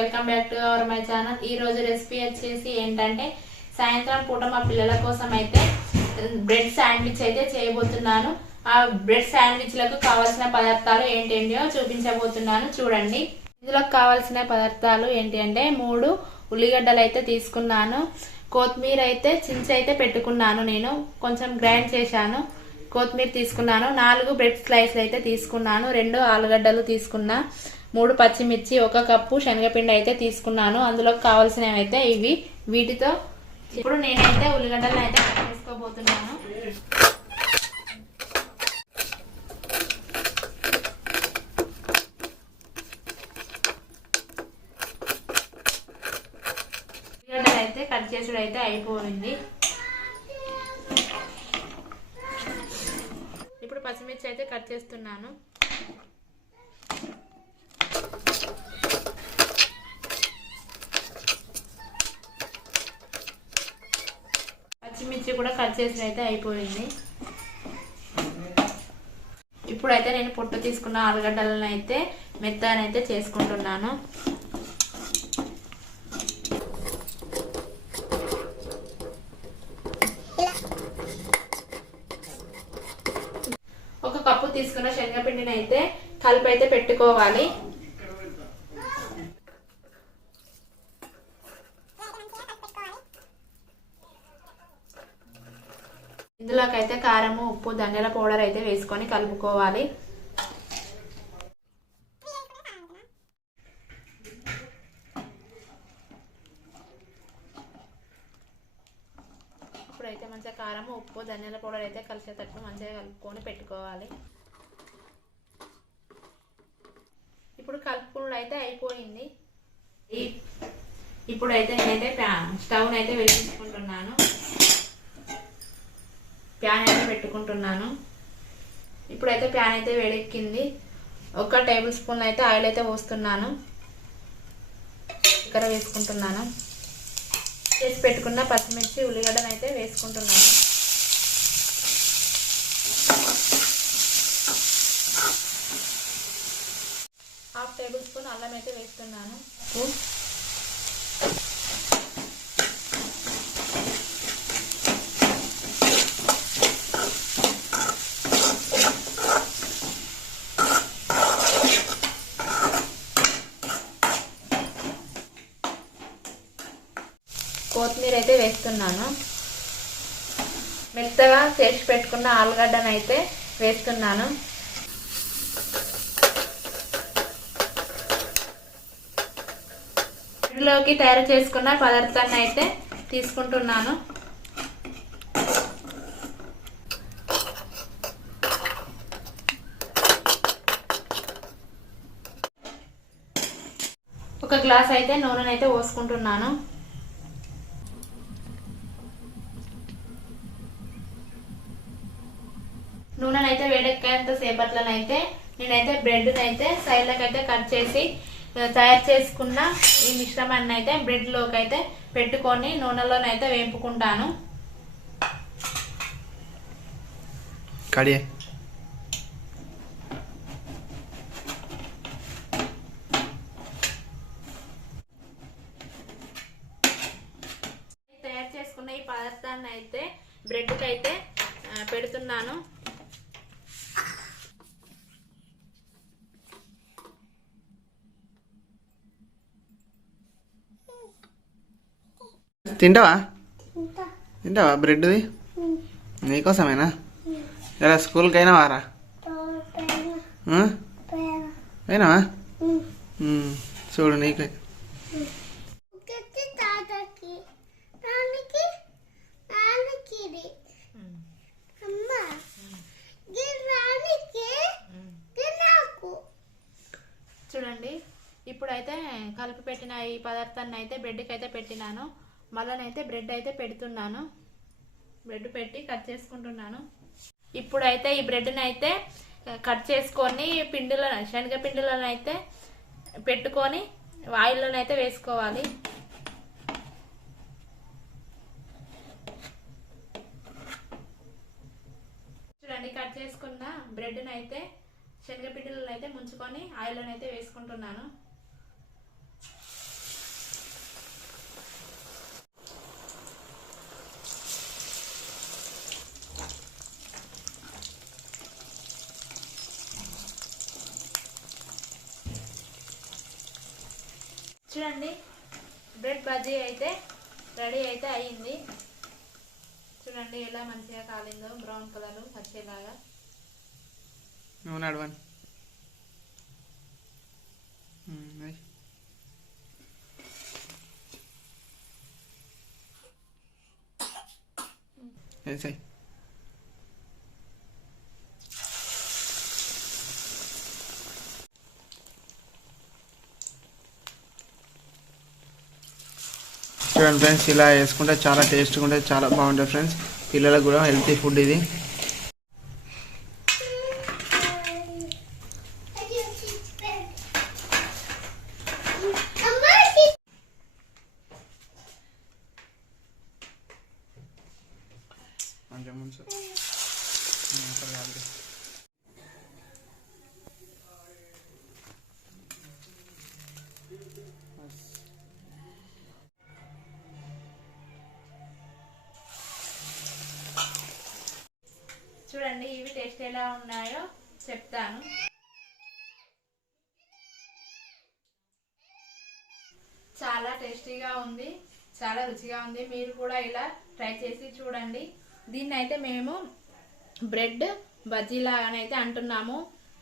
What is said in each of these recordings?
Welcome back to our my channel. ఈ రోజు recipe వచ్చేసి ఏంటంటే సాయంత్రం పూట మా పిల్లల కోసం అయితే బ్రెడ్ శాండ్విచ్ అయితే చేయబోతున్నాను. ఆ బ్రెడ్ శాండ్విచ్ లకు కావాల్సిన పదార్థాలు ఏంటేంటో చూపించబోతున్నాను, చూడండి. ఇందులో కావాల్సిన పదార్థాలు ఏంటి అంటే 3 ఉల్లిగడ్డలు అయితే తీసుకున్నాను. కొత్తిమీర అయితే చించి అయితే పెట్టుకున్నాను, నేను కొంచెం గ్రైండ్ చేశాను. కొత్తిమీర తీసుకున్నాను. 4 బ్రెడ్ స్లైస్లు అయితే తీసుకున్నాను. 2 ఆలుగడ్డలు తీసుకున్నా. 3 పచ్చిమిర్చి, 1 కప్పు శనగపిండి అయితే తీసుకున్నాను. అందులో కావాల్సినవి అయితే ఇవి. వీటితో ఇప్పుడు నేనైతే ఉల్లిగడ్డలను అయితే కట్ చేసుకోబోతున్నాను. ఉల్లిగడ్డలు అయితే కట్ చేసుడు అయితే అయిపోయింది. ఇప్పుడు పచ్చిమిర్చి అయితే కట్ చేస్తున్నాను. పచ్చిమిర్చి కూడా కట్ చేసి అయితే అయిపోయింది. ఇప్పుడైతే నేను పొట్టు తీసుకున్న ఆలుగడ్డలను అయితే మెత్తనైతే చేసుకుంటున్నాను. ఒక కప్పు తీసుకున్న శనగపిండిని అయితే కలిపి అయితే పెట్టుకోవాలి. ఇందులోకైతే కారము, ఉప్పు, ధనియాల పౌడర్ అయితే వేసుకొని కలుపుకోవాలి. ఇప్పుడైతే మంచిగా కారము, ఉప్పు, ధనియాల పౌడర్ అయితే కలిసేటట్టు మంచిగా కలుపుకొని పెట్టుకోవాలి. ఇప్పుడు కలుపుకుడు అయితే అయిపోయింది. ఇప్పుడైతే నేనైతే స్టవ్ అయితే వెలిగించుకుంటున్నాను. ప్యాన్ అయితే పెట్టుకుంటున్నాను. ఇప్పుడైతే ప్యాన్ అయితే వేడెక్కింది. 1 టేబుల్ స్పూన్ అయితే ఆయిల్ అయితే పోస్తున్నాను. చక్కెర వేసుకుంటున్నాను. చేసి పెట్టుకున్న పచ్చిమిర్చి, ఉల్లిగడ్డను అయితే వేసుకుంటున్నాను. హాఫ్ టేబుల్ స్పూన్ అల్లం అయితే వేస్తున్నాను. కొత్తిమీర అయితే వేస్తున్నాను. మెత్తగా చేసి పెట్టుకున్న ఆలుగడ్డను అయితే వేస్తున్నాను. ఇందులోకి తయారు చేసుకున్న పదార్థాన్ని అయితే తీసుకుంటున్నాను. ఒక గ్లాస్ అయితే నూనె అయితే పోసుకుంటున్నాను. నూనె అయితే వేడెక్కేంత సేపట్లనైతే నేనైతే బ్రెడ్ అయితే సైడ్లకు అయితే కట్ చేసి తయారు చేసుకున్న ఈ మిశ్రమాన్ని అయితే బ్రెడ్ లోకి అయితే పెట్టుకొని నూనెలోనైతే వేపుకుంటాను. తయారు చేసుకున్న ఈ పదార్థాన్ని అయితే బ్రెడ్కి అయితే పెడుతున్నాను. తింటావా బ్రెడ్ది? నీకోసమేనా? ఇలా స్కూల్కి అయినా వారా? అయినావా? చూడు నీకు చూడండి. ఇప్పుడైతే కలిపి పెట్టిన ఈ పదార్థాన్ని అయితే బ్రెడ్కి అయితే పెట్టినాను. మళ్ళనైతే బ్రెడ్ అయితే పెడుతున్నాను. బ్రెడ్ పెట్టి కట్ చేసుకుంటున్నాను. ఇప్పుడైతే ఈ బ్రెడ్ని అయితే కట్ చేసుకొని శనగపిండిలను అయితే పెట్టుకొని ఆయిల్లోనైతే వేసుకోవాలి. చూడండి, కట్ చేసుకున్న బ్రెడ్ని అయితే శనగపిండిలను అయితే ముంచుకొని ఆయిల్లోనైతే వేసుకుంటున్నాను. చూడండి బ్రెడ్ బజ్జీ అయితే రెడీ అయితే అయ్యింది. చూడండి ఎలా మంచిగా కాలిందో, బ్రౌన్ కలర్ వచ్చేలాగా. నూనె అడవని వేసాయి. చూడండి ఫ్రెండ్స్, ఇలా వేసుకుంటే చాలా టేస్ట్గా ఉంటుంది, చాలా బాగుంటుంది ఫ్రెండ్స్. పిల్లలకు కూడా హెల్తీ ఫుడ్ ఇది. కొంచెం ముందు చూడండి ఇవి టేస్ట్ ఎలా ఉన్నాయో చెప్తాను. చాలా టేస్టీగా ఉంది, చాలా రుచిగా ఉంది. మీరు కూడా ఇలా ట్రై చేసి చూడండి. దీన్ని అయితే మేము బ్రెడ్ బజ్జీలాగానైతే అంటున్నాము.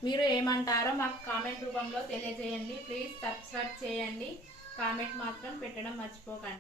మీరు ఏమంటారో మాకు కామెంట్ రూపంలో తెలియజేయండి. ప్లీజ్ సబ్స్క్రైబ్ చేయండి, కామెంట్ మాత్రం పెట్టడం మర్చిపోకండి.